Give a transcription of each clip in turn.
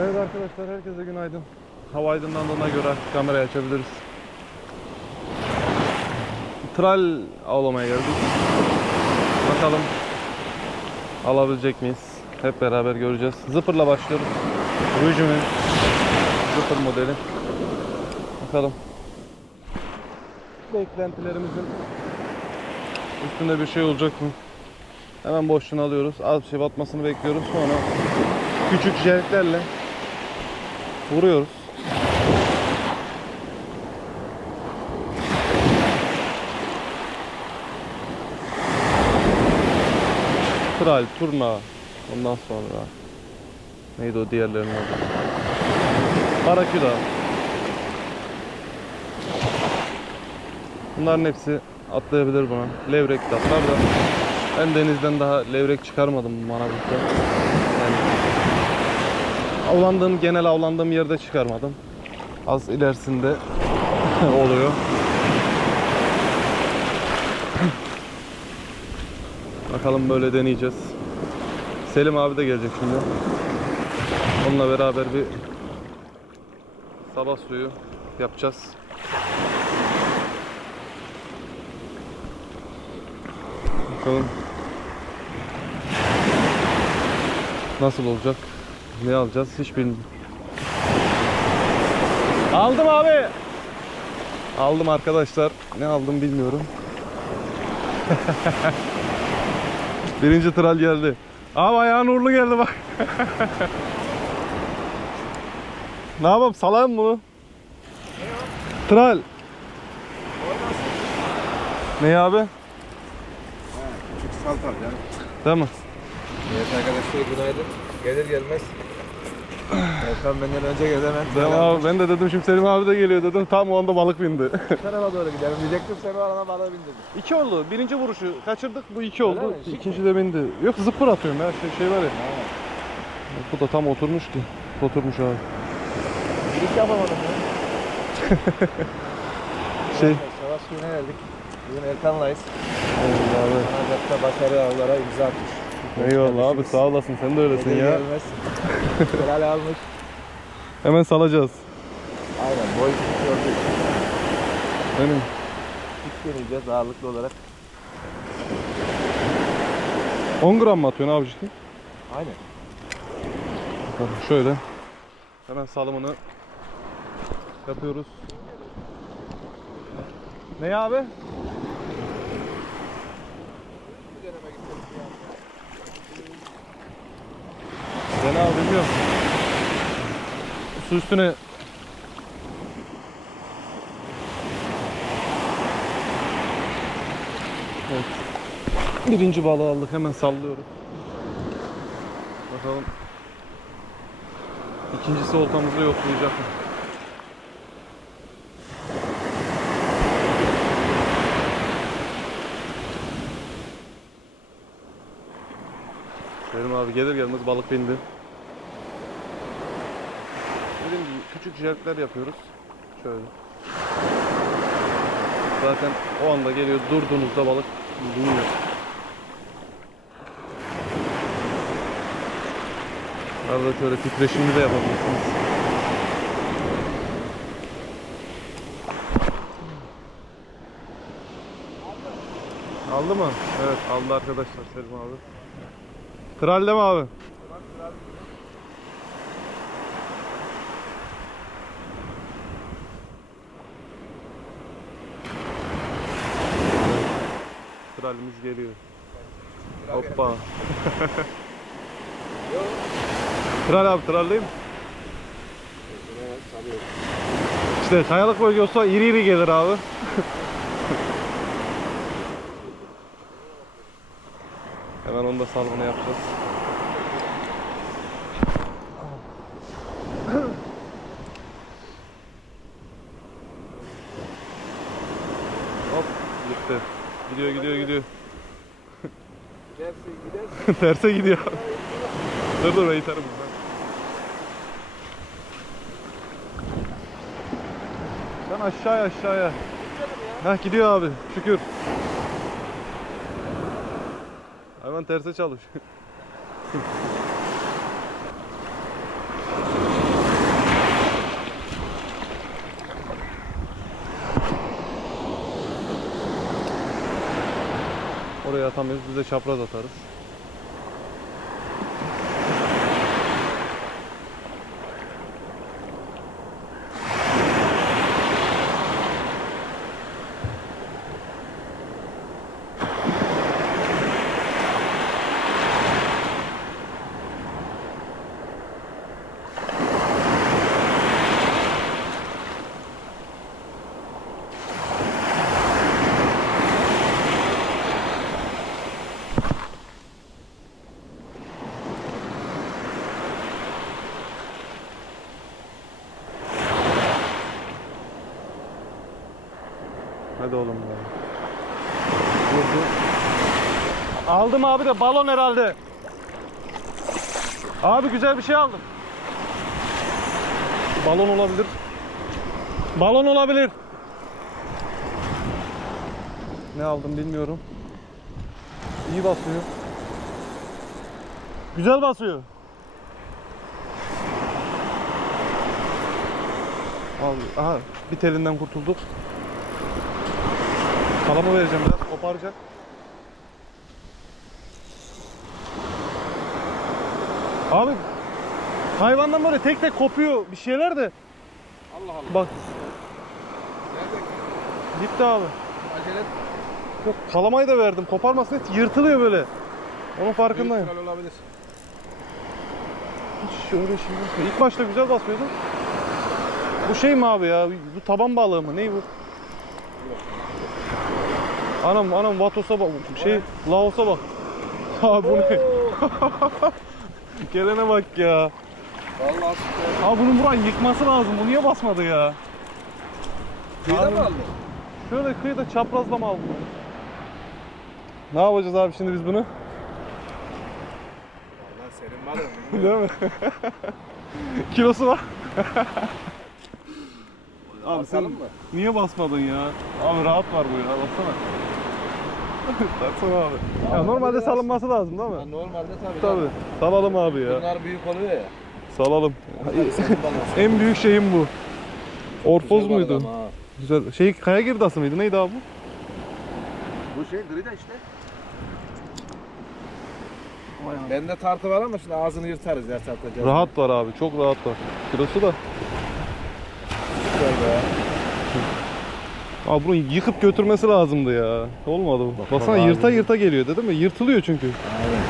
Evet arkadaşlar herkese günaydın. Hava aydınlandığına göre kamerayı açabiliriz. Tral avlamaya geldik. Bakalım alabilecek miyiz? Hep beraber göreceğiz. Zıpırla başlıyoruz. Ruju'nun zıpır modeli. Bakalım. Beklentilerimizin üstünde bir şey olacak mı? Hemen boşluğunu alıyoruz. Az bir şey batmasını bekliyoruz. Sonra küçük jerklerle vuruyoruz. Tral, turna. Ondan sonra neydi o diğerlerinin adı? Baraküda. Bunların hepsi atlayabilir buna. Levrek de atlar da ben denizden daha levrek çıkarmadım bu manavlıkta. Yani avlandığım, genel avlandığım yerde çıkarmadım. Az ilerisinde oluyor. Bakalım böyle deneyeceğiz. Selim abi de gelecek şimdi. Onunla beraber bir sabah suyu yapacağız. Bakalım nasıl olacak? Ne alacağız hiç bilmiyorum. Aldım abi. Aldım arkadaşlar. Ne aldım bilmiyorum. Birinci tral geldi. Abi ayağın uğurlu geldi bak. ne yapalım salayım bunu? Tral. Ne abi? Küçük salt al ya. Mi? Evet arkadaşlar günaydın. Gelir gelmez. Erkan benden önce gelemez. Ben, abi, ben de dedim şimdi Selim abi de geliyor dedim. Tam o anda balık bindi. Bu tarafa doğru gidelim diyecektim seni arana balığı bindirdim. iki oldu. Birinci vuruşu kaçırdık. Bu iki Öyle oldu. mi? Şık İkinci de bindi. Yok zıpır atıyorum ya. Şey, şey var ya. Bu da tam oturmuş ki. Oturmuş abi. Girik yapamadım ya. Şey. Savaş suyuna geldik. Bugün Erkan'layız. Manavgat'ta başarı avlara imza atmış. Eyvallah abi sağ olasın. Sen de öylesin ya. gelmez. Helal almış. Hemen salacağız. Aynen boy gördük. Benim. Küçük deneyeceğiz ağırlıklı olarak. 10 gram mı atıyorsun abi ciddi? Aynen. Bakalım şöyle. Hemen salımını yapıyoruz. Ne abi? Ben abi bilmiyorum. Su üstüne Evet. Birinci balığı aldık. Hemen sallıyoruz. Bakalım İkincisi oltamızda yoklayacak mı? Selim abi gelir gelmez balık bindi. Dediğim gibi küçük jerkler yapıyoruz. Şöyle. Zaten o anda geliyor durduğunuzda balık biniyor. Arada şöyle titreşimli de yapabilirsiniz. Aldı mı? Evet aldı arkadaşlar Selim abi. Kralde mi abi? Kralimiz geliyor. Hoppa. Kral abi trallıyım. İşte kayalık bölge olsa iri iri gelir abi. Hemen onu da salgını yapacağız. Hop gitti. Gidiyor gidiyor gidiyor. Terse gidiyor. dur dur ben iterim. bunu. Sen aşağıya aşağıya. Heh gidiyor abi şükür. Hayvan terse çalış. Oraya atamıyoruz. Biz de çapraz atarız. Hadi oğlum ya. Vurdu. Aldım abi de balon herhalde. Abi güzel bir şey aldım. Balon olabilir. Balon olabilir. Ne aldım bilmiyorum. İyi basıyor. Güzel basıyor. Abi, aha bir telinden kurtulduk. Kalama vereceğim biraz koparacak. Abi hayvandan böyle tek tek kopuyor bir şeyler de. Allah Allah. Bak Nerede? gitti abi. Acele et. Yok kalamayı da verdim koparmasın hiç yırtılıyor böyle. Onun farkındayım. Büyük olabilir. Hiç şöyle şey basmıyor. İlk başta güzel basıyordu. Bu şey mi abi ya? Bu taban balığı mı? Ney bu? Anam anam Vatos'a bak. Şey Laos'a bak. Abi bu ne? Gelene bak ya. Vallahi süper. Abi bunun burayı yıkması lazım. Bu niye basmadı ya? Kıyıda mı aldın? Şöyle kıyıda çaprazla mı aldım? Ne yapacağız abi şimdi biz bunu? Vallahi senin malın. Değil mi? Kilosu var. abi sen Bakalım mı? niye basmadın ya? Abi rahat var bu ya baksana. Baksana abi. Ya Abi, normalde biraz- salınması lazım değil mi? Normalde tabii. Tabii. Salalım abi ya. Bunlar büyük oluyor ya. Salalım. En büyük şeyim bu. Orfoz Güzel muydu? Güzel. Şey kaya girdası mıydı? Neydi abi bu? Bu şey grida işte. Bende tartı var ama şimdi ağzını yırtarız ya tartacağız. Rahat var abi. Çok rahat var. Kilosu da. Güzel be. Abi bunu yıkıp götürmesi lazımdı ya. Olmadı bu. Bak, Baksana bak yırta abi. yırta geliyor değil mi? Yırtılıyor çünkü. Aynen.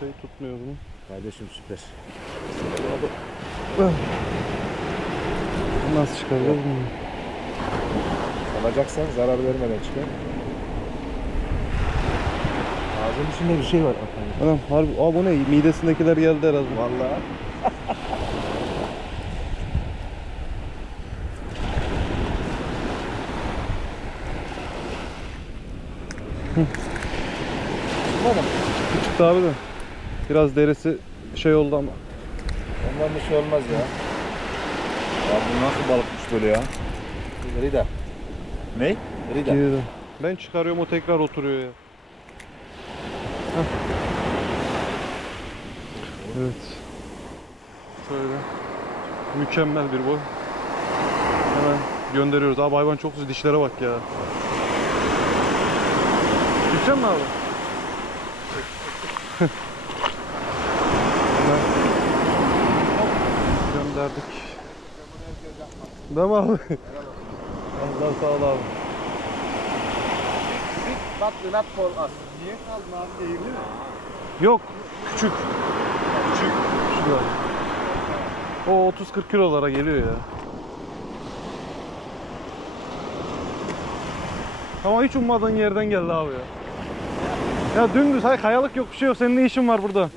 Şey tutmuyor bunu. Kardeşim süper. Nasıl çıkaracağız bunu? Salacaksan zarar vermeden çıkar. Ağzın içinde bir şey var. Anam harbi aa bu ne? Midesindekiler geldi herhalde. Vallahi. Çıktı abi de. Biraz derisi şey oldu ama. Ondan bir şey olmaz ya. Ya bu nasıl balıkmış böyle ya? Rida. Ne? Rida. Geriden. Ben çıkarıyorum o tekrar oturuyor ya. Heh. Evet. Şöyle. Mükemmel bir boy. Hemen gönderiyoruz. Abi hayvan çok güzel. Dişlere bak ya. Gidecek mi abi? Hemen Gönderdik. Değil mi abi? Allah sağ ol abi. But do not fall us. Niye kaldın abi eğimli mi? Yok. Küçük. Küçük. Şurada. O 30-40 kilolara geliyor ya. Ama hiç ummadığın yerden geldi abi ya. Ya dümdüz hay kayalık yok bir şey yok. Senin ne işin var burada?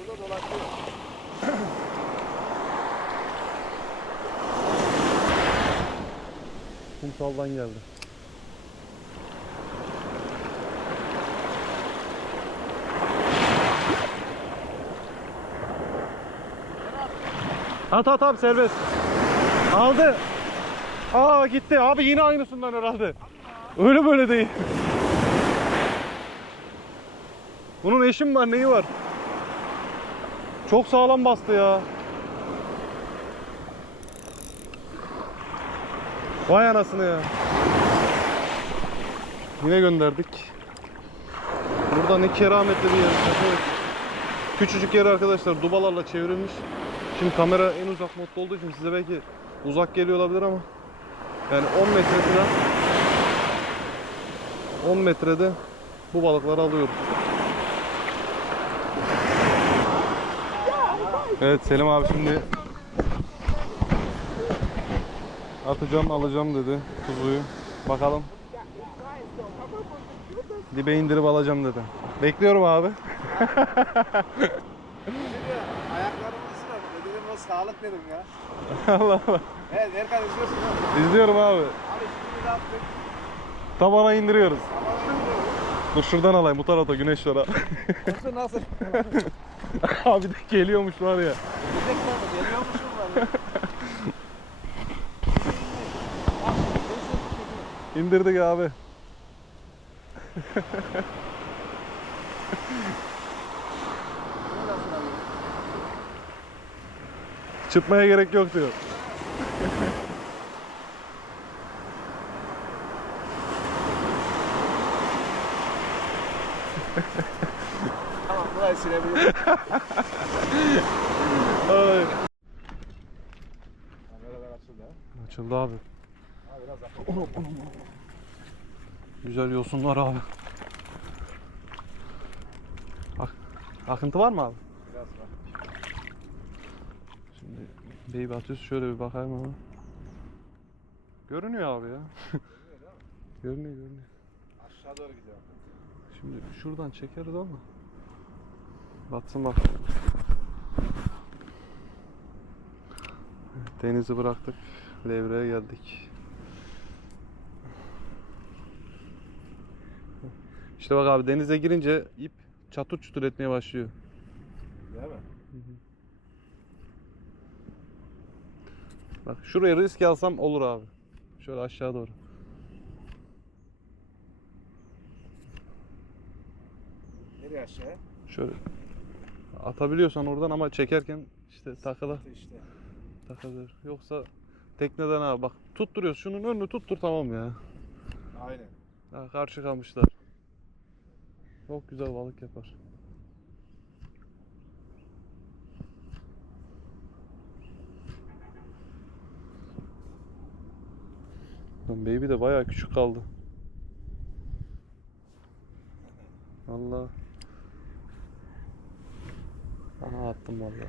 Kumsaldan geldi. At at abi serbest. Aldı. Aa gitti. Abi yine aynısından herhalde. Öyle böyle değil. Bunun eşi mi var neyi var? Çok sağlam bastı ya. Vay anasını ya. Yine gönderdik. Burada ne kerametli bir yer. Küçücük yer arkadaşlar dubalarla çevrilmiş. Şimdi kamera en uzak modda olduğu için size belki uzak geliyor olabilir ama yani 10 metre falan 10 metrede bu balıkları alıyoruz. Evet Selim abi şimdi atacağım alacağım dedi kuzuyu. Bakalım. Dibe indirip alacağım dedi. Bekliyorum abi. Dedim o sağlık dedim ya. Allah Allah. Evet Erkan izliyorsun ha. İzliyorum abi. Abi şimdi ne yaptık? Tabana indiriyoruz. Dur şuradan alayım bu tarafa güneş var ha. Nasıl nasıl? abi de geliyormuş var ya. Geliyormuşum ben ya. İndirdik abi. Çıkmaya gerek yok diyor. Tamam burayı silebilirim. Kameralar açıldı ha. Açıldı abi. Güzel yosunlar abi. Ak akıntı var mı abi? Biraz var. Şimdi baby atıyoruz şöyle bir bakayım ama. Görünüyor abi ya. görünüyor görünüyor. Aşağı doğru gidiyor. Şimdi şuradan çekeriz ama. Batsın bak. Denizi bıraktık. Levreye geldik. İşte bak abi denize girince ip çatır çutur etmeye başlıyor. Değil mi? Bak şuraya risk alsam olur abi. Şöyle aşağı doğru. Nereye aşağı? Şöyle atabiliyorsan oradan ama çekerken işte takıla İşte. takılır. Yoksa tekneden abi bak tutturuyoruz şunun önünü tuttur tamam ya. Aynen. Ha, karşı kalmışlar. Çok güzel balık yapar. Lan baby de bayağı küçük kaldı. Allah. Aha attım vallahi.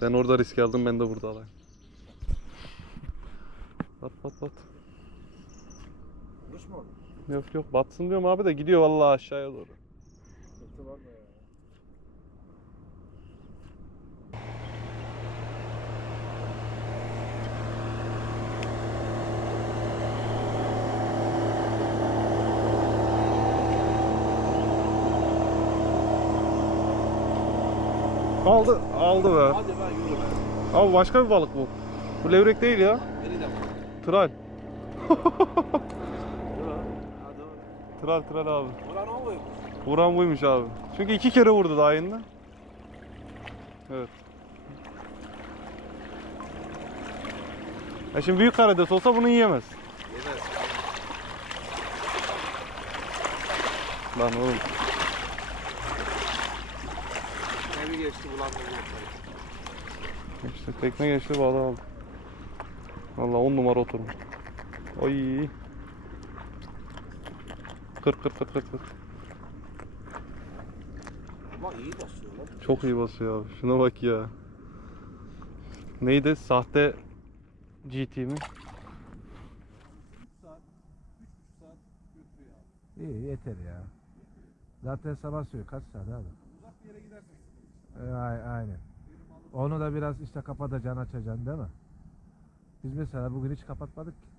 Sen orada risk aldın ben de burada alayım. Bat bat bat. Vuruş mu oldu? Yok yok batsın diyorum abi de gidiyor vallahi aşağıya doğru. Sıkıntı var mı ya? Aldı, aldı be. Hadi ben yürü be. Abi başka bir balık bu. Bu levrek değil ya. Beni de. Tral. Dur ha. Hadi oğlum. Tral tral abi. Ulan o muymuş? Vuran buymuş abi. Çünkü iki kere vurdu daha yeniden. Evet. Ya şimdi büyük karides olsa bunu yiyemez. Yemez. Lan oğlum. Ne bir geçti bulandı İşte tekne geçti balığı aldı. Valla on numara oturmuş. Oy. Kır kır kır kır kır. Ama iyi basıyor lan. Çok iyi basıyor abi. Şuna bak ya. Neydi? Sahte GT mi? İyi yeter ya. Zaten sabah suyu kaç saat abi? Uzak bir yere gidersen. E, ay- aynen. Onu da biraz işte kapatacaksın açacaksın değil mi? Biz mesela bugün hiç kapatmadık ki.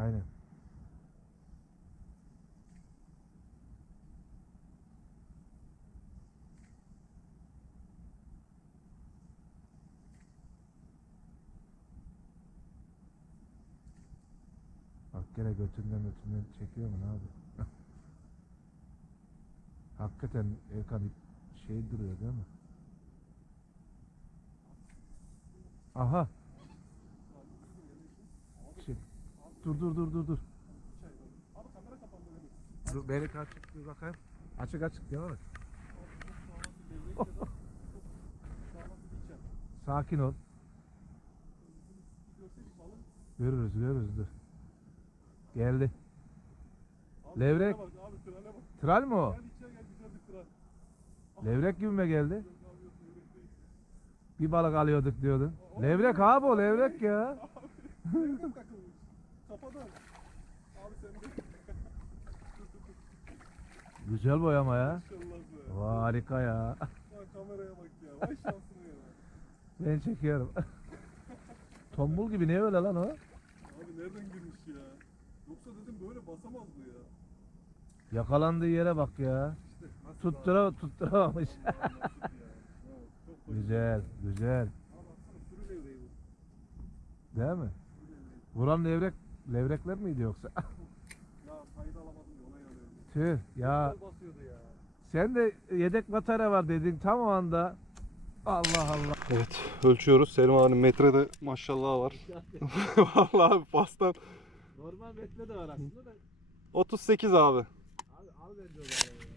Aynen. Bak gene götünden götünden çekiyor mu ne abi? Hakikaten Erkan şey duruyor değil mi? Aha Dur dur dur dur dur. Dur beni açık dur bakayım. Açık açık devam et. Sakin ol. Görürüz görürüz dur. Geldi. Levrek. Tral mı o? Levrek gibi mi geldi? Bir balık alıyorduk diyordun. Levrek abi o levrek ya. Güzel boyama ya. Vay, harika ya. kameraya bak ya. Vay şansına ya. Ben çekiyorum. Tombul gibi ne öyle lan o? Abi nereden girmiş ya? Yoksa dedim böyle basamaz bu ya. Yakalandığı yere bak ya. Tuttura tutturamamış. güzel, güzel. Değil mi? Vuran levrek levrekler miydi yoksa? Ya kayıt alamadım ona yanıyorum. Tüh ya. basıyordu ya. Sen de yedek batarya var dedin tam o anda. Allah Allah. Evet ölçüyoruz. Selim abinin metrede maşallah var. Vallahi pastan Normal metre de var aslında da. 38 abi. Al, al bence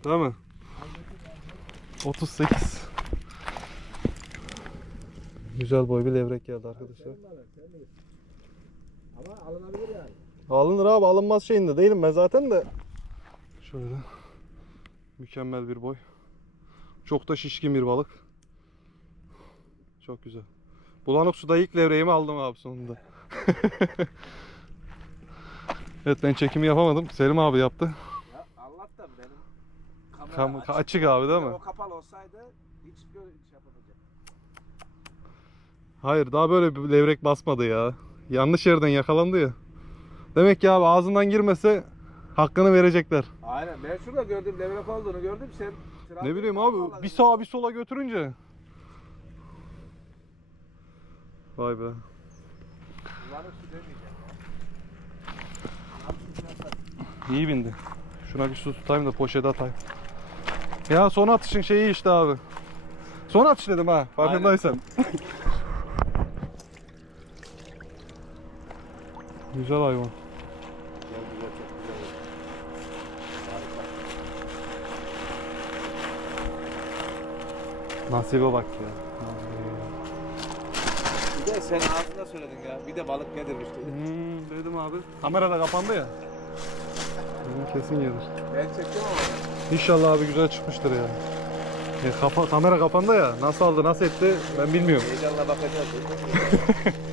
o Değil mi? 38. Güzel boy bir levrek geldi arkadaşlar. Ama alınabilir yani. Alınır abi alınmaz şeyinde değilim ben zaten de. Şöyle. Mükemmel bir boy. Çok da şişkin bir balık. Çok güzel. Bulanık suda ilk levreğimi aldım abi sonunda. evet ben çekimi yapamadım. Selim abi yaptı. Ya Allah'tan benim kamera Kam- açık abi değil mi? O kapalı olsaydı hiç şey yapamayacak. Hayır daha böyle bir levrek basmadı ya. Yanlış yerden yakalandı ya. Demek ki abi ağzından girmese hakkını verecekler. Aynen ben şurada gördüm levrek olduğunu gördüm sen. Ne bileyim abi bir sağa bir sola götürünce. Vay be. İyi bindi. Şuna bir su tutayım da poşete atayım. Ya son atışın şeyi işte abi. Son atış dedim ha farkındaysan. Güzel hayvan. Nasibe bak ya. Bir de sen ağzında söyledin ya. Bir de balık nedirmiş dedin. Hmm, dedim abi. Kamera da kapandı ya. Kesin gelir. Ben çektim ama. İnşallah abi güzel çıkmıştır ya. ya kafa, kamera kapandı ya. Nasıl aldı, nasıl etti ben bilmiyorum. Heyecanla bakacağız.